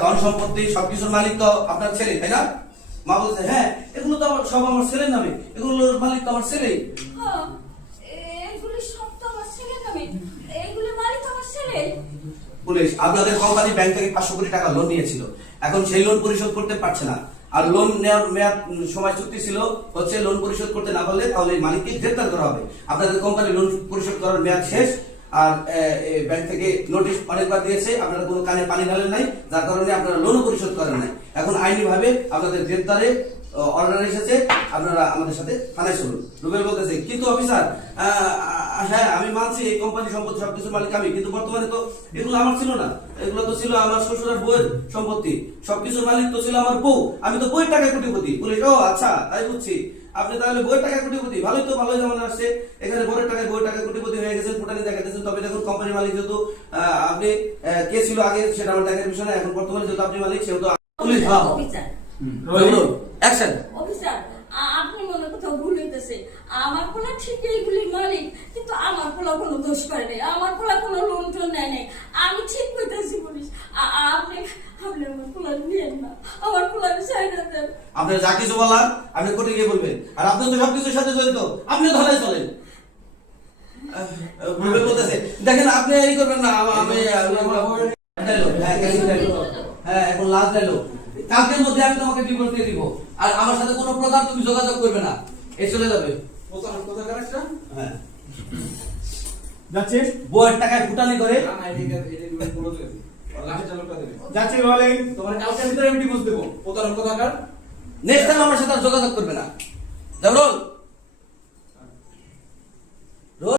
ধন সম্পত্তি সবকিছুর মালিক তো আপনার ছেলে, তাই না? মা বলছে হ্যাঁ এগুলো তো সব আমার ছেলের নামে, এগুলোর মালিক তো আমার ছেলেই। এগুলি সব তো আমার ছেলের নামে, এগুলি মালিক আমার ছেলে। পুলিশ, আপনাদের কোম্পানি ব্যাংক থেকে 500 কোটি টাকা লোন নিয়েছিল, এখন সেই লোন পরিশোধ করতে পারছে না। আর লোন নেওয়ার মেয়াদ সময় চুক্তি ছিল হচ্ছে লোন পরিশোধ করতে না পারলে তাহলে মালিককে গ্রেফতার করা হবে। আপনাদের কোম্পানি লোন পরিশোধ করার মেয়াদ শেষ, আর ব্যাংক থেকে নোটিশ অনেকবার দিয়েছে, আপনারা কোনো কানে পানি ঢালেন নাই, যার কারণে আপনারা লোনও পরিশোধ করেন নাই। এখন আইনি ভাবে আপনাদের গ্রেফতারে অর্ডার এসেছে, আপনারা আমাদের সাথে থানায় চলুন। রুবেল বলতেছে কিন্তু অফিসার হ্যাঁ আমি মানছি এই কোম্পানি সম্পত্তি সবকিছুর মালিক আমি, কিন্তু বর্তমানে তো এগুলো আমার ছিল না, এগুলো তো ছিল আমার শ্বশুরের বউয়ের সম্পত্তি, সবকিছুর মালিক তো ছিল আমার বউ, আমি তো বউয়ের টাকায় কোটিপতি। পুলিশ, ও আচ্ছা তাই বুঝছি, আপনি তাহলে বউয়ের টাকায় কোটিপতি, ভালোই তো, ভালোই জামানা আসছে, এখানে বউয়ের টাকায় কোটিপতি হয়ে গেছেন, ফুটানি দেখাতেছেন। তবে দেখুন কোম্পানির মালিক যেহেতু আপনি কে ছিল আগে সেটা আমার দেখার বিষয় না, এখন বর্তমানে যেহেতু আপনি মালিক সেহেতু পুলিশ। হ্যাঁ অ্যাকশন। অফিসার, আপনি মনে কোথাও ভুল হইতেছে, আমার পোলা ঠিক এইগুলি মালিক, কিন্তু আমার পোলা কোনো দোষ করে নাই, আমার পোলা কোনো লোন টোন নেয় নাই, আমি ঠিক কইতেছি। পুলিশ, আপনি আপনি আমার পোলা নিয়েন না, আমার পোলা চাইনা দেন। আপনি যা কিছু বলার আপনি কোর্টে গিয়ে বলবেন, আর আপনি তো সবকিছুর সাথে জড়িত, আপনিও ধরাই চলেন। বলতেছে দেখেন আপনি এই করবেন না, আমি হ্যাঁ এখন লাস্ট ডায়লগ, কালকের মধ্যে আমি তোমাকে ডিভোর্স দিয়ে দিব, আর আমার সাথে কোনো প্রকার তুমি যোগাযোগ করবে না, এই চলে যাবে। হ্যাঁ যাচ্ছে বউয়ের টাকায় ফুটানি করে যাচ্ছে বলে তোমার কালকের ভিতরে আমি ডিভোর্স দেবো। প্রতারক কোথাকার, নেক্সট টাইম আমার সাথে আর যোগাযোগ করবে না। জাবরুল